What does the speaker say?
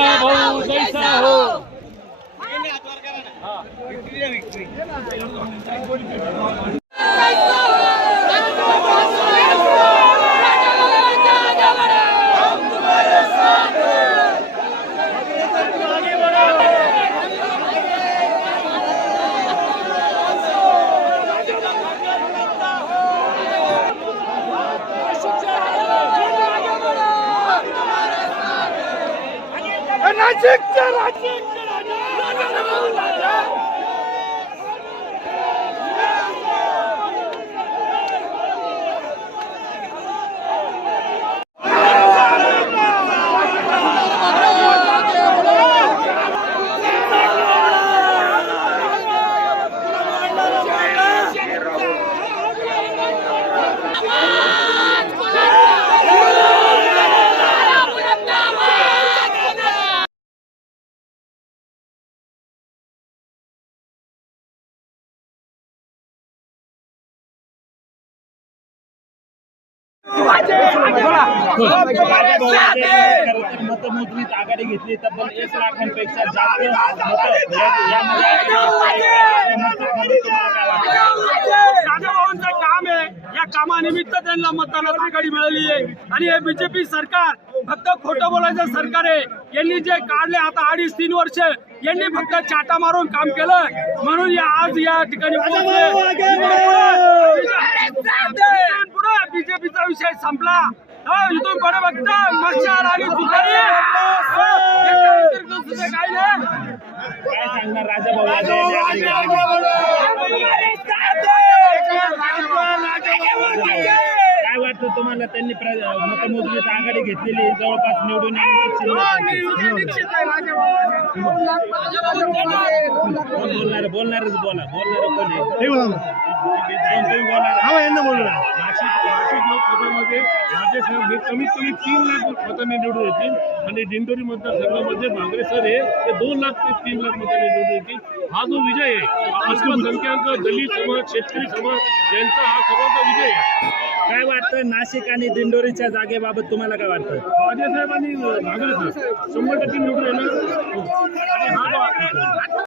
राजा भाऊ जैसा हो।, हो। Yeah. मतमोजणीत आघाडी घेतली तब्बल एक लाखांपेक्षा जास्त काम आहे. या कामानिमित्त त्यांना मतदानाची गाडी मिळाली आहे. आणि हे बीजेपी सरकार फक्त खोटं बोलायचं सरकार आहे. यांनी जे काढले आता अडीच तीन वर्ष यांनी फक्त चाटा मारून काम केलं. म्हणून या आज या ठिकाणी विषय संपला. हो, इथून मच्छर आणि काही नाही. काय सांगणार राजा भाऊ? राजा यांनी आघाडी घेतली. काय वाटतं तुम्हाला? त्यांनी प्र- मतमोजणीत आघाडी घेतलेली जवळपास निवडून बोलणार? बोलणारच बोला. बोलणार कोण आहे? हे बोला ना. कोण तुम्ही बोलणार हा यांना बोलू ना. नाशिक नाशिक लोकसभेमध्ये राजे साहेब हे कमीत कमी तीन लाख मतांनी निवडून येतील. आणि दिंडोरी मतदारसंघामध्ये भांगरे सर हे ते दोन लाख ते तीन लाख मतांनी निवडून येतील. हा जो विजय आहे अल्पसंख्याक दलित समाज शेतकरी समाज यांचा हा सर्वांचा विजय आहे. काय वाटतं नाशिक आणि दिंडोरीच्या जागेबाबत तुम्हाला काय वाटतं राजे साहेब आणि भांगरे सर शंभर टक्के निवडून येणार. आणि हा जो